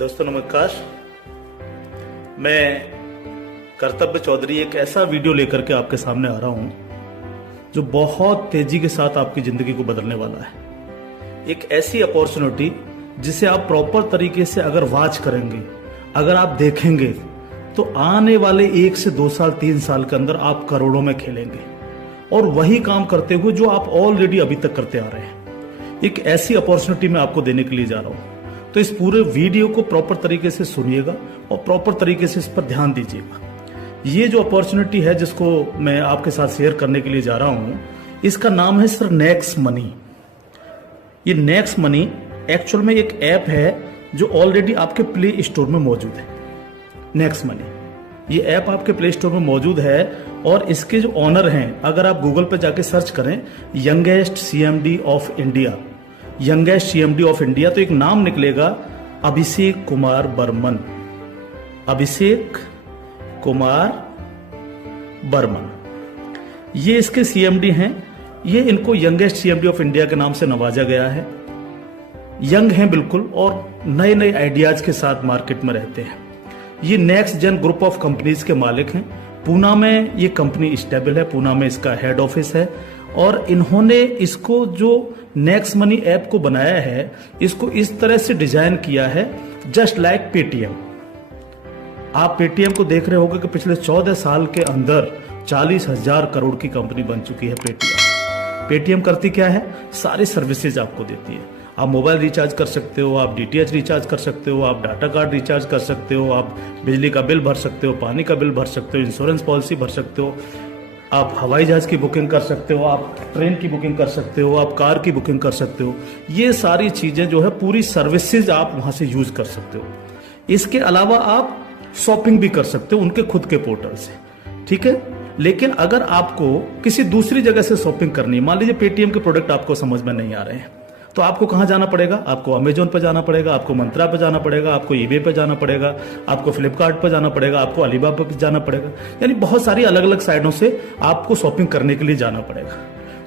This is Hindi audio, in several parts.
दोस्तों नमस्कार। मैं कर्तव्य चौधरी एक ऐसा वीडियो लेकर के आपके सामने आ रहा हूं जो बहुत तेजी के साथ आपकी जिंदगी को बदलने वाला है। एक ऐसी अपॉर्चुनिटी जिसे आप प्रॉपर तरीके से अगर वॉच करेंगे, अगर आप देखेंगे तो आने वाले 1 से 2 साल 3 साल के अंदर आप करोड़ों में खेलेंगे और वही काम करते हुए जो आप ऑलरेडी अभी तक करते आ रहे हैं। एक ऐसी अपॉर्चुनिटी मैं आपको देने के लिए जा रहा हूं, तो इस पूरे वीडियो को प्रॉपर तरीके से सुनिएगा और प्रॉपर तरीके से इस पर ध्यान दीजिएगा। ये जो अपॉर्चुनिटी है जिसको मैं आपके साथ शेयर करने के लिए जा रहा हूं, इसका नाम है सर नेक्स्ट मनी। ये नेक्स्ट मनी एक्चुअल में एक ऐप है जो ऑलरेडी आपके प्ले स्टोर में मौजूद है। नेक्स्ट मनी ये ऐप आपके प्ले स्टोर में मौजूद है और इसके जो ऑनर हैं, अगर आप गूगल पे जाके सर्च करें youngest CMD of India, youngest CMD of India, तो एक नाम निकलेगा अभिषेक कुमार बर्मन। अभिषेक कुमार बर्मन ये इसके सीएमडी हैं। ये इनको यंगेस्ट सीएमडी ऑफ इंडिया के नाम से नवाजा गया है। यंग हैं बिल्कुल और नए नए आइडियाज के साथ मार्केट में रहते हैं। ये Next Gen group of companies के मालिक हैं। पूना में ये कंपनी स्टेबल है, पूना में इसका हेड ऑफिस है और इन्होंने इसको जो नेक्स्ट मनी ऐप को बनाया है, इसको इस तरह से डिजाइन किया है जस्ट लाइक पेटीएम। आप पेटीएम को देख रहे होंगे कि पिछले 14 साल के अंदर 40,000 करोड़ की कंपनी बन चुकी है पेटीएम। पेटीएम करती क्या है? सारी सर्विसेज आपको देती है। आप मोबाइल रिचार्ज कर सकते हो, आप डीटीएच रिचार्ज कर सकते हो, आप डाटा कार्ड रिचार्ज कर सकते हो, आप बिजली का बिल भर सकते हो, पानी का बिल भर सकते हो, इंश्योरेंस पॉलिसी भर सकते हो, आप हवाई जहाज की बुकिंग कर सकते हो, आप ट्रेन की बुकिंग कर सकते हो, आप कार की बुकिंग कर सकते हो। ये सारी चीजें जो है पूरी सर्विसेज आप वहां से यूज कर सकते हो। इसके अलावा आप शॉपिंग भी कर सकते हो उनके खुद के पोर्टल से, ठीक है। लेकिन अगर आपको किसी दूसरी जगह से शॉपिंग करनी है, मान लीजिए पेटीएम के प्रोडक्ट आपको समझ में नहीं आ रहे हैं, तो आपको कहां जाना पड़ेगा? आपको अमेजोन पे जाना पड़ेगा, आपको मंत्रा पे जाना पड़ेगा, आपको ईबे पे जाना पड़ेगा, आपको फ्लिपकार्ट पे जाना पड़ेगा, आपको अलीबाबा पे जाना पड़ेगा। यानी बहुत सारी अलग अलग साइटों से आपको शॉपिंग करने के लिए जाना पड़ेगा।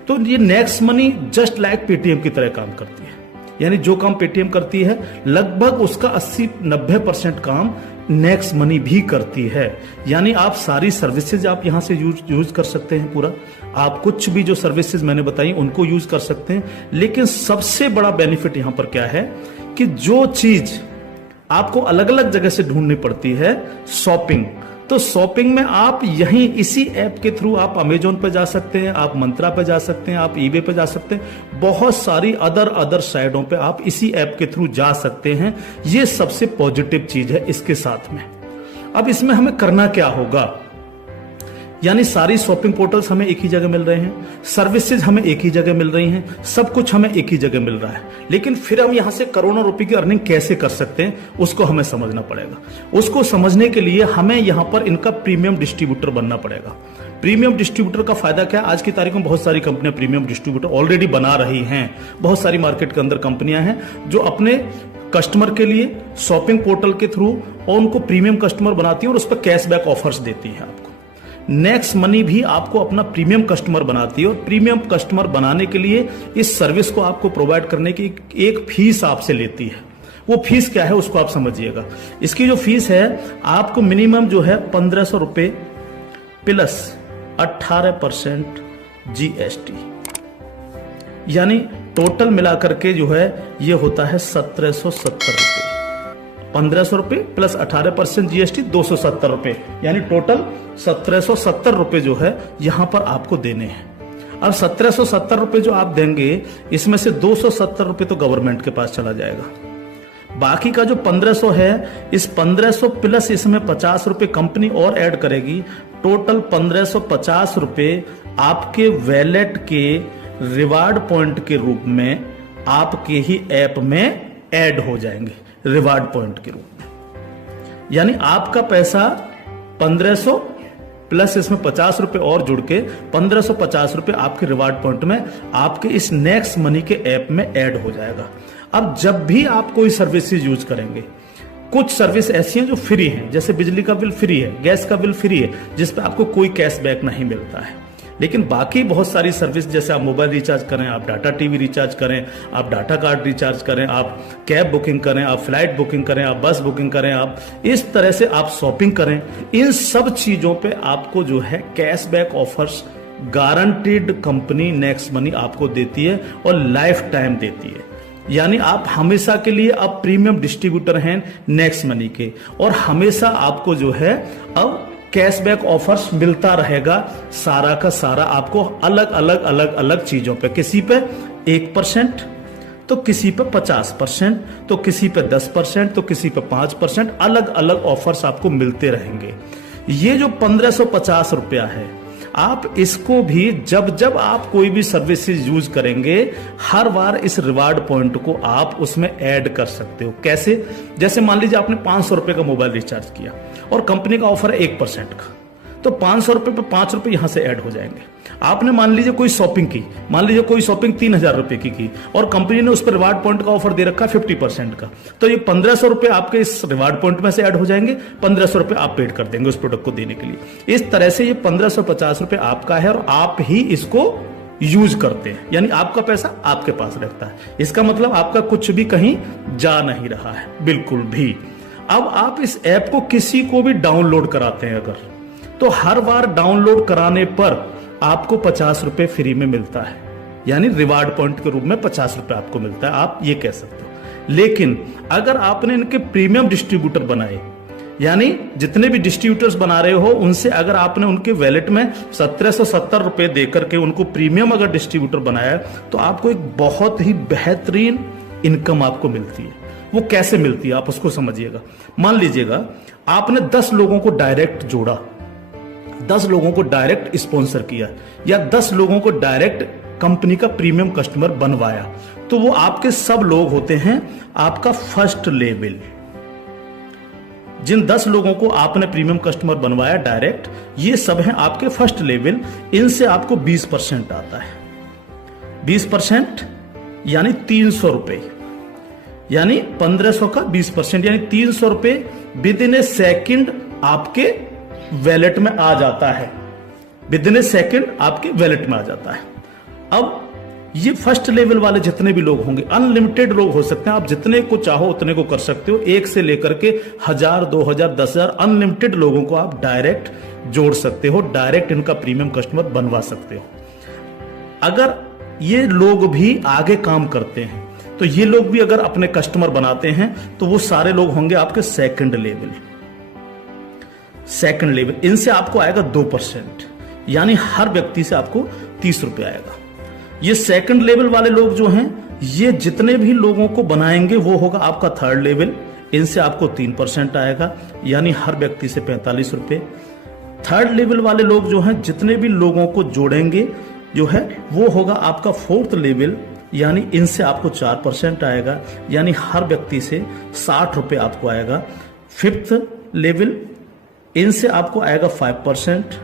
तो ये next money just like Paytm की तरह काम करती है। यानी जो काम पेटीएम करती है लगभग उसका 80-90% काम नेक्स्ट मनी भी करती है। यानी आप सारी सर्विसेज आप यहां से यूज कर सकते हैं। पूरा आप कुछ भी जो सर्विसेज मैंने बताई उनको यूज कर सकते हैं। लेकिन सबसे बड़ा बेनिफिट यहां पर क्या है कि जो चीज आपको अलग अलग जगह से ढूंढनी पड़ती है, शॉपिंग, तो शॉपिंग में आप यहीं इसी ऐप के थ्रू आप अमेजोन पे जा सकते हैं, आप मंत्रा पे जा सकते हैं, आप ईबे पे जा सकते हैं, बहुत सारी अदर साइडों पे आप इसी ऐप के थ्रू जा सकते हैं। ये सबसे पॉजिटिव चीज है इसके साथ में। अब इसमें हमें करना क्या होगा? यानी सारी शॉपिंग पोर्टल्स हमें एक ही जगह मिल रहे हैं, सर्विसेज हमें एक ही जगह मिल रही हैं, सब कुछ हमें एक ही जगह मिल रहा है। लेकिन फिर हम यहां से करोड़ों रुपए की अर्निंग कैसे कर सकते हैं उसको हमें समझना पड़ेगा। उसको समझने के लिए हमें यहां पर इनका प्रीमियम डिस्ट्रीब्यूटर बनना पड़ेगा। प्रीमियम डिस्ट्रीब्यूटर का फायदा क्या है? आज की तारीख में बहुत सारी कंपनियां प्रीमियम डिस्ट्रीब्यूटर ऑलरेडी बना रही हैं। बहुत सारी मार्केट के अंदर कंपनियां हैं जो अपने कस्टमर के लिए शॉपिंग पोर्टल के थ्रू और उनको प्रीमियम कस्टमर बनाती है और उस पर कैशबैक ऑफर्स देती है आपको। नेक्स्ट मनी भी आपको अपना प्रीमियम कस्टमर बनाती है और प्रीमियम कस्टमर बनाने के लिए इस सर्विस को आपको प्रोवाइड करने की एक फीस आपसे लेती है। वो फीस क्या है उसको आप समझिएगा। इसकी जो फीस है आपको मिनिमम जो है 1,500 रुपए प्लस 18% जीएसटी, यानी टोटल मिलाकर के जो है ये होता है 1,770 रुपए। 1,500 रुपए प्लस 18% जीएसटी 270 रुपए, यानी टोटल 1,770 रुपए जो है यहां पर आपको देने हैं। अब 1,770 रुपए जो आप देंगे, इसमें से 270 रुपए तो गवर्नमेंट के पास चला जाएगा। बाकी का जो 1,500 है, इस 1,500 प्लस इसमें 50 रुपए कंपनी और ऐड करेगी। टोटल 1,550 रुपए आपके वैलेट के रिवार्ड पॉइंट के रूप में आपके ही ऐप में ऐड हो जाएंगे, रिवार्ड पॉइंट के रूप में। यानी आपका पैसा 1,500 प्लस इसमें 50 रुपए और जुड़ के 1,550 रुपए आपके रिवार्ड पॉइंट में आपके इस नेक्स्ट मनी के ऐप में ऐड हो जाएगा। अब जब भी आप कोई सर्विसेज यूज करेंगे, कुछ सर्विस ऐसी हैं जो फ्री हैं, जैसे बिजली का बिल फ्री है, गैस का बिल फ्री है, जिस पे आपको कोई कैशबैक नहीं मिलता है। लेकिन बाकी बहुत सारी सर्विस, जैसे आप मोबाइल रिचार्ज करें, आप डाटा टीवी रिचार्ज करें, आप डाटा कार्ड रिचार्ज करें, आप कैब बुकिंग करें, आप फ्लाइट बुकिंग करें, आप बस बुकिंग करें, आप इस तरह से आप शॉपिंग करें, इन सब चीजों पे आपको जो है cashback offers guaranteed company next money आपको देती है और लाइफ टाइम देती है। यानी आप हमेशा के लिए अब प्रीमियम डिस्ट्रीब्यूटर हैं नेक्स्ट मनी के, और हमेशा आपको जो है अब कैशबैक ऑफर्स मिलता रहेगा सारा का सारा आपको अलग अलग चीजों पे। किसी पे 1%, तो किसी पे 50%, तो किसी पे 10%, तो किसी पे 5%, अलग अलग ऑफर्स आपको मिलते रहेंगे। ये जो 1550 रुपया है, आप इसको भी जब जब आप कोई भी सर्विसेज यूज करेंगे, हर बार इस रिवार्ड पॉइंट को आप उसमें ऐड कर सकते हो। कैसे? जैसे मान लीजिए आपने 500 रुपए का मोबाइल रिचार्ज किया और कंपनी का ऑफर है 1% का, तो 500 रुपए पे 5 रुपए यहां से ऐड हो जाएंगे। आपने मान लीजिए कोई शॉपिंग की, मान लीजिए कोई शॉपिंग 3000 रुपए की और कंपनी ने उस पर रिवार्ड पॉइंट का ऑफर दे रखा है 50% का, तो ये 1500 रुपए आपके इस रिवार्ड पॉइंट में से ऐड हो जाएंगे, 1500 रुपए आप पेड कर देंगे उस प्रोडक्ट को देने के लिए। इस तरह से ये 1550 रुपए आपका है और आप ही इसको यूज करते हैं, यानी आपका पैसा आपके पास रहता है। इसका मतलब आपका कुछ भी कहीं जा नहीं रहा है, बिल्कुल भी। अब आप इस ऐप को किसी को भी डाउनलोड कराते हैं अगर, तो हर बार डाउनलोड कराने पर आपको 50 रुपए फ्री में मिलता है, यानी रिवार्ड पॉइंट के रूप में 50 रुपए आपको मिलता है, आप ये कह सकते हो। लेकिन अगर आपने इनके प्रीमियम डिस्ट्रीब्यूटर बनाए, यानी जितने भी डिस्ट्रीब्यूटर्स बना रहे हो उनसे अगर आपने उनके वैलेट में 1770 रुपए देकर के उनको प्रीमियम अगर डिस्ट्रीब्यूटर बनाया, तो आपको एक बहुत ही बेहतरीन इनकम आपको मिलती है। वो कैसे मिलती है आप उसको समझिएगा। मान लीजिएगा आपने 10 लोगों को डायरेक्ट जोड़ा, 10 लोगों को डायरेक्ट स्पॉन्सर किया, या 10 लोगों को डायरेक्ट कंपनी का प्रीमियम कस्टमर बनवाया, तो वो आपके सब लोग होते हैं आपका फर्स्ट लेवल। जिन 10 लोगों को आपने प्रीमियम कस्टमर बनवाया डायरेक्ट, ये सब हैं आपके फर्स्ट लेवल। इनसे आपको 20% आता है। 20% यानी 300 रुपए, यानी 1500 का 20%, यानी 300 रुपए विद इन ए सेकेंड आपके वैलेट में आ जाता है। विद इन ए सेकेंड आपके वैलेट में आ जाता है। अब ये फर्स्ट लेवल वाले जितने भी लोग होंगे, अनलिमिटेड लोग हो सकते हैं, आप जितने को चाहो उतने को कर सकते हो, 1 से लेकर के 1000, 2000, 10,000 अनलिमिटेड लोगों को आप डायरेक्ट जोड़ सकते हो, डायरेक्ट इनका प्रीमियम कस्टमर बनवा सकते हो। अगर ये लोग भी आगे काम करते हैं, तो ये लोग भी अगर अपने कस्टमर बनाते हैं, तो वो सारे लोग होंगे आपके सेकंड लेवल। सेकंड लेवल, इनसे आपको आएगा 2%, यानी हर व्यक्ति से आपको 30 रुपए आएगा। ये सेकंड लेवल वाले लोग जो हैं, ये जितने भी लोगों को बनाएंगे वो होगा आपका थर्ड लेवल। इनसे आपको 3% आएगा, यानी हर व्यक्ति से 45 रुपए। थर्ड लेवल वाले लोग जो हैं, जितने भी लोगों को जोड़ेंगे जो है, वो होगा आपका फोर्थ लेवल, यानी इनसे आपको 4% आएगा, यानी हर व्यक्ति से 60 रुपए आपको आएगा। फिफ्थ लेवल, इनसे आपको आएगा 5%,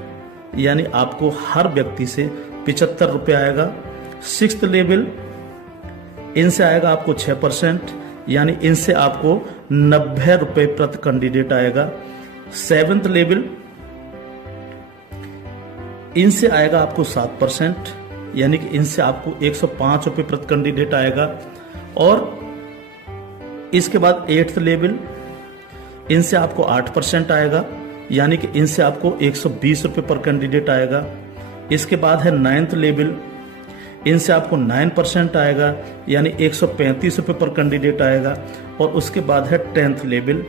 यानी आपको हर व्यक्ति से 75 रुपए आएगा। सिक्स्थ लेवल, इनसे आएगा आपको 6%, यानी इनसे आपको 90 रुपए प्रति कैंडिडेट आएगा। सेवेंथ लेवल, इनसे आएगा आपको 7%, यानी कि इनसे आपको 105 रुपए प्रति कैंडिडेट आएगा। और इसके बाद 8th लेवल, इनसे आपको 8% आएगा, यानी कि इनसे आपको 120 रुपए पर कैंडिडेट आएगा। इसके बाद है 9th लेवल, इनसे आपको 9% आएगा, यानी 135 रुपए पर कैंडिडेट आएगा। और उसके बाद है 10th लेवल,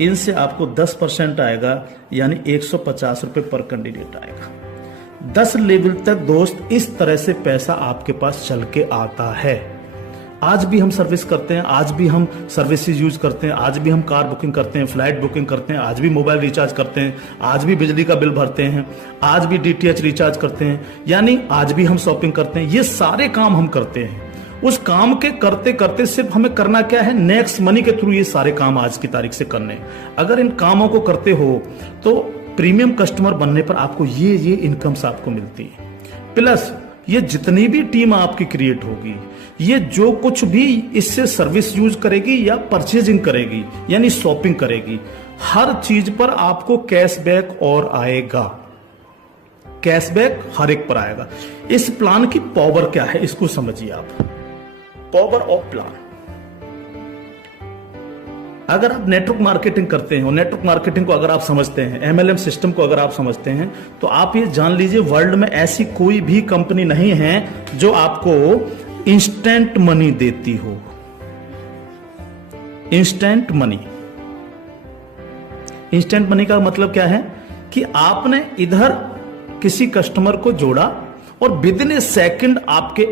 इनसे आपको 10% आएगा, यानी 150 रुपए पर कैंडिडेट आएगा। 10 लेवल तक दोस्त इस तरह से पैसा आपके पास चल के आता है। आज भी हम सर्विस करते हैं, आज भी हम सर्विसेज यूज करते हैं, आज भी हम कार बुकिंग करते हैं, फ्लाइट बुकिंग करते हैं, आज भी मोबाइल रिचार्ज करते हैं, आज भी बिजली का बिल भरते हैं, आज भी DTH रिचार्ज करते हैं, यानी आज भी हम शॉपिंग करते हैं। ये सारे काम हम करते हैं। उस काम के करते करते सिर्फ हमें करना क्या है, नेक्स्ट मनी के थ्रू ये सारे काम आज की तारीख से करने। अगर इन कामों को करते हो तो प्रीमियम कस्टमर बनने पर आपको ये इनकम्स आपको मिलती है। प्लस ये जितनी भी टीम आपकी क्रिएट होगी, ये जो कुछ भी इससे सर्विस यूज करेगी या परचेजिंग करेगी, यानी शॉपिंग करेगी, हर चीज पर आपको कैशबैक और आएगा। कैशबैक हर एक पर आएगा। इस प्लान की पावर क्या है इसको समझिए आप। पावर ऑफ प्लान, अगर आप नेटवर्क मार्केटिंग करते हैं और नेटवर्क मार्केटिंग को अगर आप समझते हैं, एमएलएम सिस्टम को अगर आप समझते हैं, तो आप ये जान लीजिए वर्ल्ड में ऐसी कोई भी कंपनी नहीं है जो आपको इंस्टेंट मनी देती हो। इंस्टेंट मनी, इंस्टेंट मनी का मतलब क्या है कि आपने इधर किसी कस्टमर को जोड़ा और विद इन ए सेकंड आपके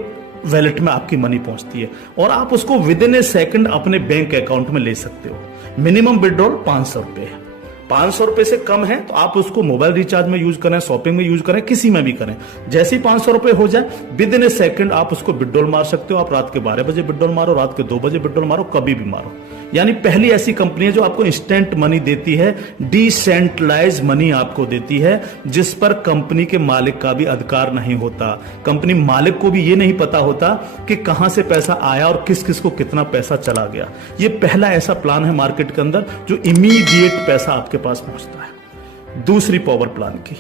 वैलेट में आपकी मनी पहुंचती है और आप उसको विद इन ए सेकंड अपने बैंक अकाउंट में ले सकते हो। मिनिमम विड्रॉल 500 रुपए है। 500 रुपए से कम है तो आप उसको मोबाइल रिचार्ज में यूज करें, शॉपिंग में यूज करें, किसी में भी करें। जैसे ही 500 रुपए हो जाए विद इन ए सेकंड आप उसको विड्रॉल मार सकते हो। आप रात के 12 बजे विड्रॉल मारो, रात के 2 बजे विड्रॉल मारो, कभी भी मारो। यानी पहली ऐसी कंपनी है जो आपको इंस्टेंट मनी देती है, डिसेंट्रलाइज मनी आपको देती है, जिस पर कंपनी के मालिक का भी अधिकार नहीं होता। कंपनी मालिक को भी ये नहीं पता होता कि कहां से पैसा आया और किस किस को कितना पैसा चला गया। ये पहला ऐसा प्लान है मार्केट के अंदर जो इमीडिएट पैसा आपके पास पहुंचता है। दूसरी पावर प्लान की,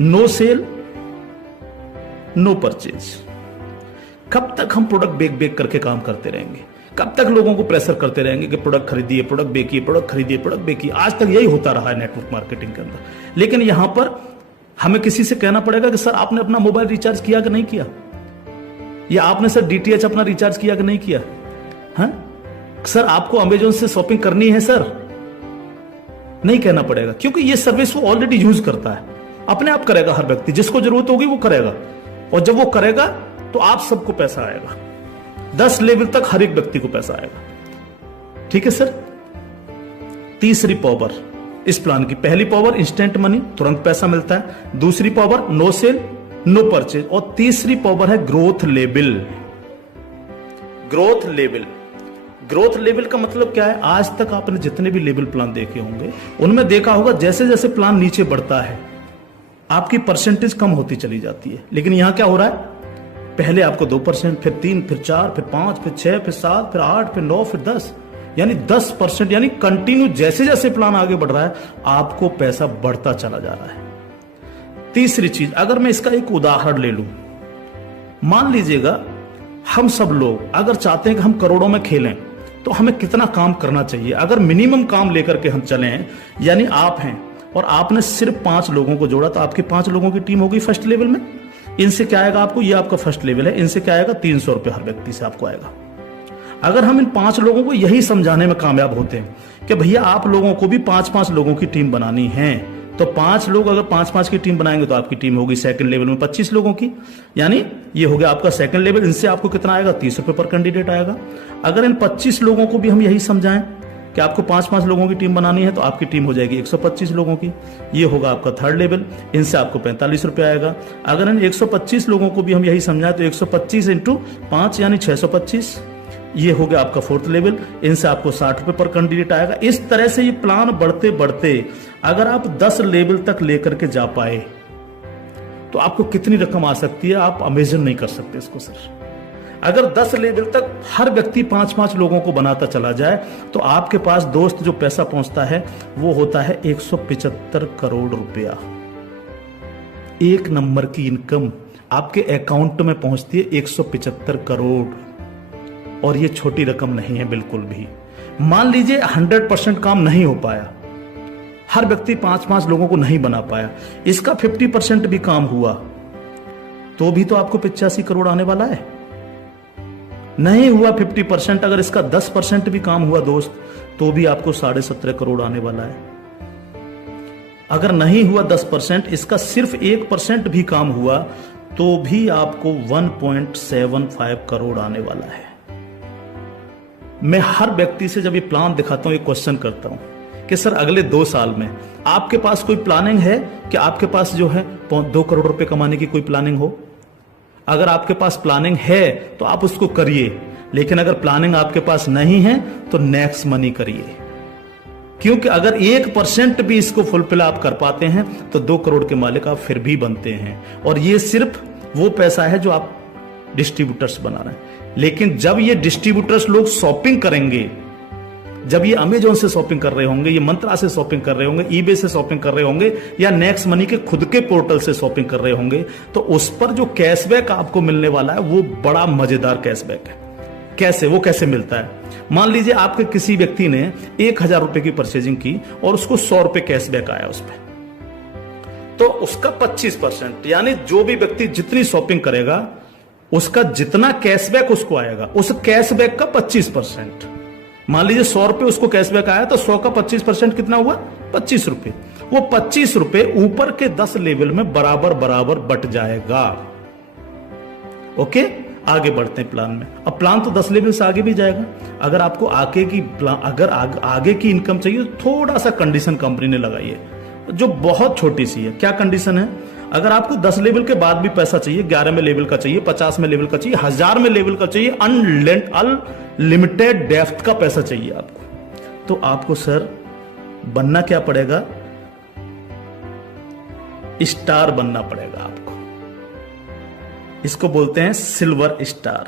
नो सेल नो परचेज। कब तक हम प्रोडक्ट बेक बेक करके काम करते रहेंगे? कब तक लोगों को प्रेशर करते रहेंगे कि प्रोडक्ट खरीदिए, प्रोडक्ट बेचिए, प्रोडक्ट खरीदिए, प्रोडक्ट बेचिए? आज तक यही होता रहा है नेटवर्क मार्केटिंग के अंदर। लेकिन यहां पर हमें किसी से कहना पड़ेगा कि सर आपने अपना मोबाइल रिचार्ज किया कि नहीं किया, या आपने सर डीटीएच अपना रिचार्ज किया कि नहीं किया, हाँ? सर आपको अमेजोन से शॉपिंग करनी है सर, नहीं कहना पड़ेगा, क्योंकि ये सर्विस वो ऑलरेडी यूज करता है। अपने आप करेगा, हर व्यक्ति जिसको जरूरत होगी वो करेगा, और जब वो करेगा तो आप सबको पैसा आएगा। 10 लेवल तक हर एक व्यक्ति को पैसा आएगा। ठीक है सर। तीसरी पावर इस प्लान की, पहली पावर इंस्टेंट मनी, तुरंत पैसा मिलता है। दूसरी power no sale no purchase, और तीसरी पावर है growth level. Growth level, growth level का मतलब क्या है? आज तक आपने जितने भी लेवल प्लान देखे होंगे उनमें देखा होगा जैसे जैसे प्लान नीचे बढ़ता है आपकी परसेंटेज कम होती चली जाती है। लेकिन यहां क्या हो रहा है? पहले आपको 2%, फिर 3, फिर 4, फिर 5, फिर 6, फिर 7, फिर 8, फिर 9, फिर 10, यानी 10%, यानी कंटिन्यू जैसे जैसे प्लान आगे बढ़ रहा है आपको पैसा बढ़ता चला जा रहा है। तीसरी चीज, अगर मैं इसका एक उदाहरण ले लूं, मान लीजिएगा हम सब लोग अगर चाहते हैं कि हम करोड़ों में खेलें तो हमें कितना काम करना चाहिए? अगर मिनिमम काम लेकर के हम चलें, यानी आप हैं और आपने सिर्फ 5 लोगों को जोड़ा तो आपकी 5 लोगों की टीम होगी फर्स्ट लेवल में। इनसे क्या आएगा आपको? ये आपका फर्स्ट लेवल है, इनसे क्या आएगा? 300 रुपए हर व्यक्ति से आपको आएगा। अगर हम इन 5 लोगों को यही समझाने में कामयाब होते हैं कि भैया आप लोगों को भी 5-5 लोगों की टीम बनानी है, तो 5 लोग अगर 5-5 की टीम बनाएंगे तो आपकी टीम होगी सेकंड लेवल में 25 लोगों की, यानी ये हो गया आपका सेकंड लेवल। इनसे आपको कितना आएगा? 30 रुपए पर कैंडिडेट आएगा। अगर इन 25 लोगों को भी हम यही समझाएं कि आपको 5-5 लोगों की टीम बनानी है तो आपकी टीम हो जाएगी 125 लोगों की, ये होगा आपका थर्ड लेवल। इनसे आपको 45 रुपए आएगा। अगर इन 125 लोगों को भी हम यही समझाएं तो 125 × 5 यानी 625, ये हो गया आपका फोर्थ लेवल। इनसे आपको 60 रुपए पर कैंडिडेट आएगा। इस तरह से ये प्लान बढ़ते बढ़ते अगर आप 10 लेवल तक लेकर के जा पाए तो आपको कितनी रकम आ सकती है आप इमेजिन नहीं कर सकते इसको सर। अगर 10 लेवल तक हर व्यक्ति 5-5 लोगों को बनाता चला जाए तो आपके पास दोस्त जो पैसा पहुंचता है वो होता है 175 करोड़ रुपया। एक नंबर की इनकम आपके अकाउंट में पहुंचती है 175 करोड़, और ये छोटी रकम नहीं है बिल्कुल भी। मान लीजिए 100% काम नहीं हो पाया, हर व्यक्ति 5-5 लोगों को नहीं बना पाया, इसका 50% भी काम हुआ तो भी तो आपको 85 करोड़ आने वाला है। नहीं हुआ 50%, अगर इसका 10% भी काम हुआ दोस्त तो भी आपको 17.5 करोड़ आने वाला है। अगर नहीं हुआ 10%, इसका सिर्फ 1% भी काम हुआ तो भी आपको 1.75 करोड़ आने वाला है। मैं हर व्यक्ति से जब ये प्लान दिखाता हूं, ये क्वेश्चन करता हूं कि सर अगले 2 साल में आपके पास कोई प्लानिंग है कि आपके पास जो है 2 करोड़ रुपए कमाने की कोई प्लानिंग हो? अगर आपके पास प्लानिंग है तो आप उसको करिए, लेकिन अगर प्लानिंग आपके पास नहीं है तो नेक्स्ट मनी करिए, क्योंकि अगर 1% भी इसको फुलफिल आप कर पाते हैं तो 2 करोड़ के मालिक आप फिर भी बनते हैं। और ये सिर्फ वो पैसा है जो आप डिस्ट्रीब्यूटर्स बना रहे हैं। लेकिन जब ये डिस्ट्रीब्यूटर्स लोग शॉपिंग करेंगे जब ये अमेजोन से शॉपिंग कर रहे होंगे, ये मंत्रा से शॉपिंग कर रहे होंगे, ईबे से शॉपिंग कर रहे होंगे, या नेक्स्ट मनी के खुद के पोर्टल से शॉपिंग कर रहे होंगे, तो उस पर जो कैशबैक आपको मिलने वाला है वो बड़ा मजेदार कैशबैक है। कैसे, वो कैसे मिलता है? मान लीजिए आपके किसी व्यक्ति ने 1000 रुपए की परचेजिंग की और उसको 100 रुपए कैशबैक आया उस पर, तो उसका 25%, यानी जो भी व्यक्ति जितनी शॉपिंग करेगा उसका जितना कैशबैक उसको आएगा, उस कैशबैक का 25%। मान लीजिए 100 रुपए उसको कैशबैक आया, तो 100 का 25% कितना हुआ? 25 रुपए। वो 25 रुपए ऊपर के 10 लेवल में बराबर बराबर बट जाएगा। ओके, आगे बढ़ते हैं प्लान में। अब प्लान तो 10 लेवल से आगे भी जाएगा। अगर आपको आगे की इनकम चाहिए तो थोड़ा सा कंडीशन कंपनी ने लगाई है, जो बहुत छोटी सी है। क्या कंडीशन है? अगर आपको 10 लेवल के बाद भी पैसा चाहिए, 11 में लेवल का चाहिए, 50 में लेवल का चाहिए, 1000 में लेवल का चाहिए, अनलिमिटेड डेप्थ का पैसा चाहिए आपको, तो आपको सर बनना क्या पड़ेगा? स्टार बनना पड़ेगा आपको। इसको बोलते हैं सिल्वर स्टार।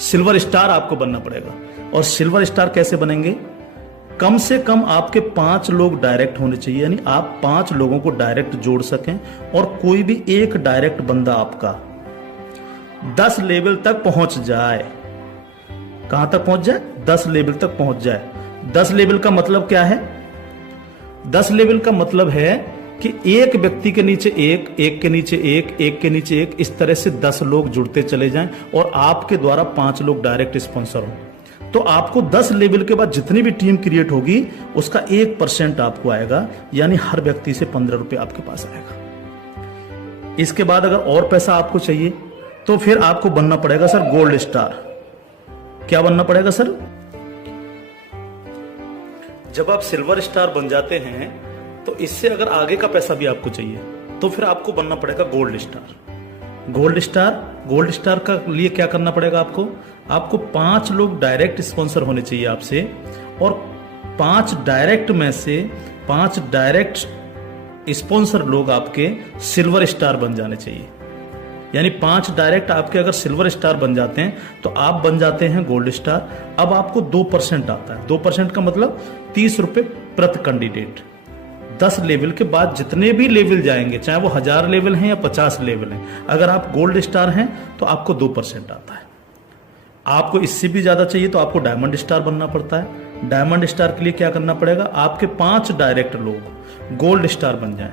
सिल्वर स्टार आपको बनना पड़ेगा। और सिल्वर स्टार कैसे बनेंगे? कम से कम आपके 5 लोग डायरेक्ट होने चाहिए, यानी आप 5 लोगों को डायरेक्ट जोड़ सकें, और कोई भी एक डायरेक्ट बंदा आपका 10 लेवल तक पहुंच जाए। कहां तक पहुंच जाए? 10 लेवल तक पहुंच जाए। 10 लेवल का मतलब क्या है? 10 लेवल का मतलब है कि एक व्यक्ति के नीचे एक, एक के नीचे एक, एक के नीचे एक, इस तरह से 10 लोग जुड़ते चले जाएं और आपके द्वारा 5 लोग डायरेक्ट स्पॉन्सर हों। तो आपको 10 लेवल के बाद जितनी भी टीम क्रिएट होगी उसका 1% आपको आएगा, यानी हर व्यक्ति से 15 रुपए आपके पास आएगा। इसके बाद अगर और पैसा आपको चाहिए तो फिर आपको बनना पड़ेगा सर गोल्ड स्टार। क्या बनना पड़ेगा सर? जब आप सिल्वर स्टार बन जाते हैं तो इससे अगर आगे का पैसा भी आपको चाहिए तो फिर आपको बनना पड़ेगा गोल्ड स्टार। गोल्ड स्टार का लिए क्या करना पड़ेगा आपको? आपको 5 लोग डायरेक्ट स्पॉन्सर होने चाहिए आपसे, और 5 डायरेक्ट में से 5 डायरेक्ट स्पॉन्सर लोग आपके सिल्वर स्टार बन जाने चाहिए। यानी 5 डायरेक्ट आपके अगर सिल्वर स्टार बन जाते हैं तो आप बन जाते हैं गोल्ड स्टार। अब आपको 2% आता है। 2% का मतलब 30 रुपए प्रति कैंडिडेट। 10 लेवल के बाद जितने भी लेवल जाएंगे, चाहे वो 1000 लेवल हैं या 50 लेवल हैं, अगर आप गोल्ड स्टार हैं तो आपको 2% आता है। आपको इससे भी ज्यादा चाहिए तो आपको डायमंड स्टार बनना पड़ता है। डायमंड स्टार के लिए क्या करना पड़ेगा? आपके 5 डायरेक्ट लोग गोल्ड स्टार बन जाएं।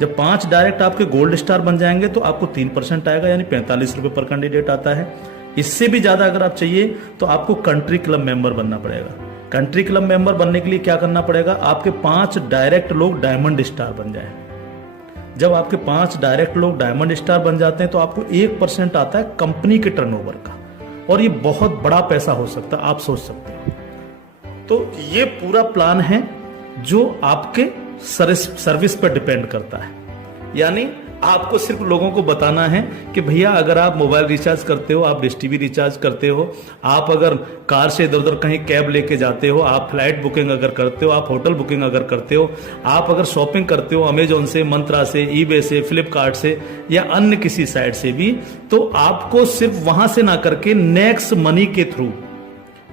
जब 5 डायरेक्ट आपके गोल्ड स्टार बन जाएंगे तो आपको 3% आएगा, यानी 45 रुपए पर कैंडिडेट आता है। इससे भी ज्यादा अगर आप चाहिए तो आपको कंट्री क्लब मेंबर बनना पड़ेगा। कंट्री क्लब मेंबर बनने के लिए क्या करना पड़ेगा? आपके 5 डायरेक्ट लोग डायमंड स्टार बन जाएं। जब आपके 5 डायरेक्ट लोग डायमंड स्टार बन जाते हैं तो आपको 1% आता है कंपनी के टर्नओवर का, और ये बहुत बड़ा पैसा हो सकता है, आप सोच सकते हैं। तो ये पूरा प्लान है जो आपके सर्विस पर डिपेंड करता है। यानी आपको सिर्फ लोगों को बताना है कि भैया अगर आप मोबाइल रिचार्ज करते हो, आप डिश टीवी रिचार्ज करते हो, आप अगर कार से इधर उधर कहीं कैब लेके जाते हो, आप फ्लाइट बुकिंग अगर करते हो, आप होटल बुकिंग अगर करते हो, आप अगर शॉपिंग करते हो अमेजोन से, मंत्रा से, ईबे से, फ्लिपकार्ट से या अन्य किसी साइट से भी, तो आपको सिर्फ वहां से ना करके नेक्स्ट मनी के थ्रू,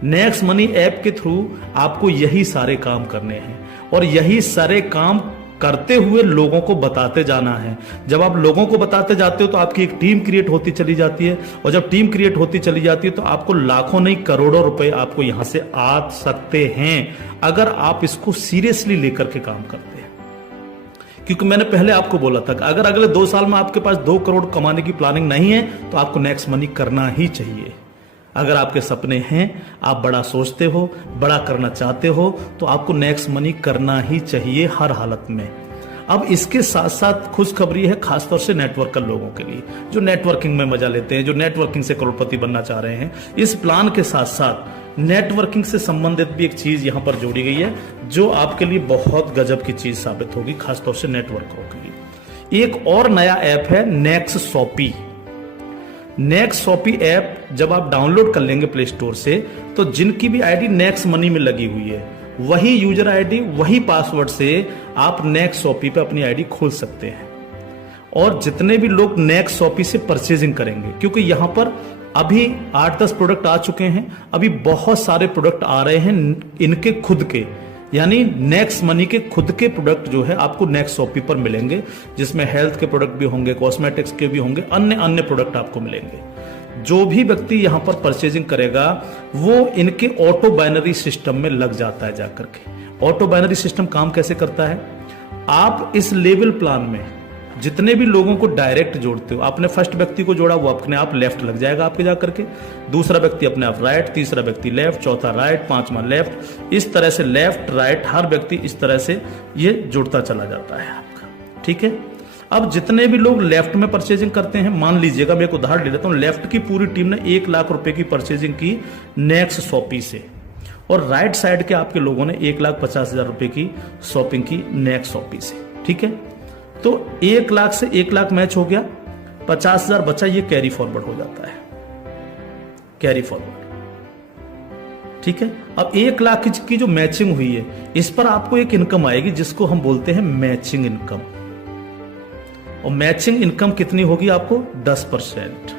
नेक्स्ट मनी ऐप के थ्रू आपको यही सारे काम करने हैं, और यही सारे काम करते हुए लोगों को बताते जाना है। जब आप लोगों को बताते जाते हो तो आपकी एक टीम क्रिएट होती चली जाती है, और जब टीम क्रिएट होती चली जाती है तो आपको लाखों नहीं करोड़ों रुपए आपको यहां से आ सकते हैं, अगर आप इसको सीरियसली लेकर के काम करते हैं। क्योंकि मैंने पहले आपको बोला था कि अगर अगले 2 साल में आपके पास 2 करोड़ कमाने की प्लानिंग नहीं है तो आपको नेक्स्ट मनी करना ही चाहिए। अगर आपके सपने हैं, आप बड़ा सोचते हो, बड़ा करना चाहते हो, तो आपको नेक्स्ट मनी करना ही चाहिए हर हालत में। अब इसके साथ साथ खुशखबरी है खासतौर से नेटवर्कर लोगों के लिए, जो नेटवर्किंग में मजा लेते हैं, जो नेटवर्किंग से करोड़पति बनना चाह रहे हैं। इस प्लान के साथ साथ नेटवर्किंग से संबंधित भी एक चीज यहां पर जोड़ी गई है जो आपके लिए बहुत गजब की चीज साबित होगी, खासतौर से नेटवर्करों के लिए। एक और नया ऐप है Next Shoppy. Next Shoppy app जब आप डाउनलोड कर लेंगे प्ले स्टोर से, तो जिनकी भी आईडी नेक्स्ट मनी में लगी हुई है, वही यूजर आईडी, वही पासवर्ड से आप नेक्स्ट शॉपी पे अपनी आईडी खोल सकते हैं। और जितने भी लोग नेक्स्ट शॉपी से परचेजिंग करेंगे, क्योंकि यहां पर अभी 8-10 प्रोडक्ट आ चुके हैं, अभी बहुत सारे प्रोडक्ट आ रहे हैं इनके खुद के, यानी नेक्स्ट मनी के खुद के प्रोडक्ट जो है आपको नेक्स्ट शॉपी पर मिलेंगे, जिसमें हेल्थ के प्रोडक्ट भी होंगे, कॉस्मेटिक्स के भी होंगे, अन्य अन्य प्रोडक्ट आपको मिलेंगे। जो भी व्यक्ति यहां पर परचेजिंग करेगा वो इनके ऑटो बाइनरी सिस्टम में लग जाता है जाकर के। ऑटो बाइनरी सिस्टम काम कैसे करता है, आप इस लेवल प्लान में जितने भी लोगों को डायरेक्ट जोड़ते हो, आपने फर्स्ट व्यक्ति को जोड़ा वो अपने आप लेफ्ट लग जाएगा आपके जाकर के, दूसरा व्यक्ति अपने आप राइट, तीसरा व्यक्ति लेफ्ट, चौथा राइट, पांचवा लेफ्ट, इस तरह से लेफ्ट राइट हर व्यक्ति इस तरह से ये जुड़ता चला जाता है आपका। ठीक है, अब जितने भी लोग लेफ्ट में परचेजिंग करते हैं, मान लीजिएगा मैं एक उदाहरण ले लेता हूं, लेफ्ट की पूरी टीम ने 1 लाख रुपए की परचेजिंग की नेक्स्ट शॉपी से, और राइट साइड के आपके लोगों ने 1,50,000 रुपए की शॉपिंग की नेक्स्ट शॉपी से। ठीक है, तो 1 लाख से 1 लाख मैच हो गया, 50,000 बचा, ये कैरी फॉरवर्ड हो जाता है, कैरी फॉरवर्ड। ठीक है, अब 1 लाख की जो मैचिंग हुई है इस पर आपको एक इनकम आएगी जिसको हम बोलते हैं मैचिंग इनकम, और मैचिंग इनकम कितनी होगी आपको 10%,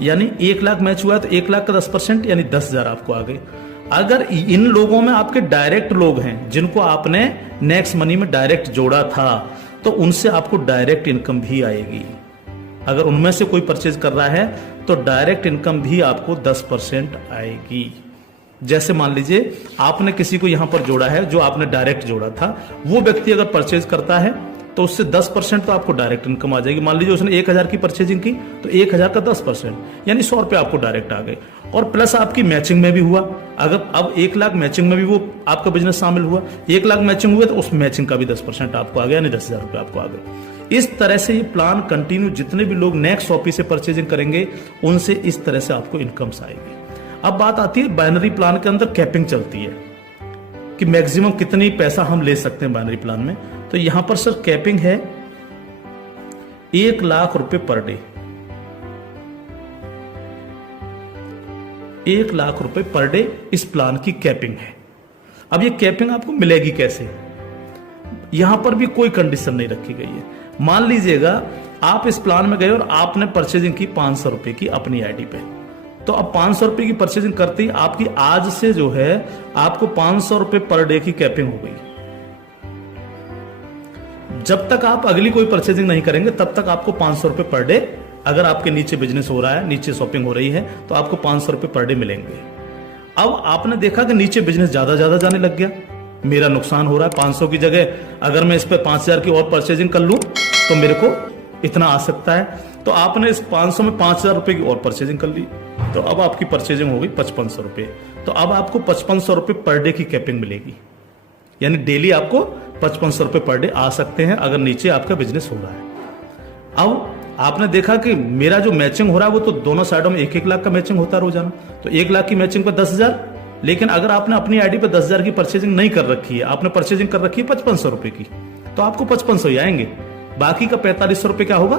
यानी 1 लाख मैच हुआ तो 1 लाख का 10% यानी 10,000 आपको आ गए। अगर इन लोगों में आपके डायरेक्ट लोग हैं जिनको आपने नेक्स्ट मनी में डायरेक्ट जोड़ा था तो उनसे आपको डायरेक्ट इनकम भी आएगी। अगर उनमें से कोई परचेज कर रहा है तो डायरेक्ट इनकम भी आपको 10% आएगी। जैसे मान लीजिए आपने किसी को यहां पर जोड़ा है, जो आपने डायरेक्ट जोड़ा था, वो व्यक्ति अगर परचेज करता है तो उससे 10% तो आपको डायरेक्ट इनकम आ जाएगी। मान लीजिए उसने 1,000 की परचेजिंग की तो 1,000 का 10% यानी 100 रुपए आपको डायरेक्ट आ गए, और प्लस आपकी मैचिंग में भी हुआ। अगर अब 1 लाख मैचिंग में भी वो आपका बिजनेस शामिल हुआ, 1 लाख मैचिंग हुआ तो उस मैचिंग का भी 10% आपको आ गया, यानी 10,000 रुपए आपको आ गए। इस तरह से ये प्लान कंटिन्यू, जितने भी लोग नेक्स्ट शॉपी से परचेजिंग करेंगे उनसे इस तरह से आपको इनकम्स आएगी। अब बात आती है बाइनरी प्लान के अंदर कैपिंग चलती है कि मैक्सिमम कितनी पैसा हम ले सकते हैं बाइनरी प्लान में। तो यहां पर सर कैपिंग है 1 लाख रुपए पर डे, 1 लाख रुपए पर डे इस प्लान की कैपिंग है। अब ये कैपिंग आपको मिलेगी कैसे, यहां पर भी कोई कंडीशन नहीं रखी गई है। मान लीजिएगा आप इस प्लान में गए और आपने परचेजिंग की 500 रुपए की अपनी आईडी पे, तो अब 500 रुपए की परचेजिंग करते ही आपकी आज से जो है आपको 500 रुपए पर डे की कैपिंग हो गई। जब तक आप अगली कोई परचेजिंग नहीं करेंगे तब तक आपको 500 रुपए पर डे, अगर आपके नीचे बिजनेस हो रहा है, नीचे शॉपिंग हो रही है, तो आपको 500 रुपए पर डे मिलेंगे। अब आपने देखा कि नीचे बिजनेस ज्यादा जाने लग गया, मेरा नुकसान हो रहा है, 500 की जगह अगर मैं इस पे 5,000 की और परचेजिंग कर लूं तो मेरे को इतना आ सकता है, तो आपने इस 500 में 5,000 रुपए की और परचेजिंग कर ली, तो अब आपकी परचेजिंग हो गई 5500 रुपए। तो अब आपको 5500 रुपए पर डे की कैपिंग मिलेगी, यानी डेली आपको 5500 रुपए पर डे आ सकते हैं अगर नीचे आपका बिजनेस हो रहा है। अब आपने देखा कि मेरा जो मैचिंग हो रहा है वो तो दोनों साइडों में 1-1 लाख का मैचिंग होता है रोजाना, तो 1 लाख की मैचिंग पर 10,000। लेकिन अगर आपने अपनी आईडी पर 10,000 की परचेजिंग नहीं कर रखी है, आपने परचेजिंग कर रखी है 5500 रुपए की, तो आपको 5500 ही आएंगे, बाकी का 4500 रुपए क्या होगा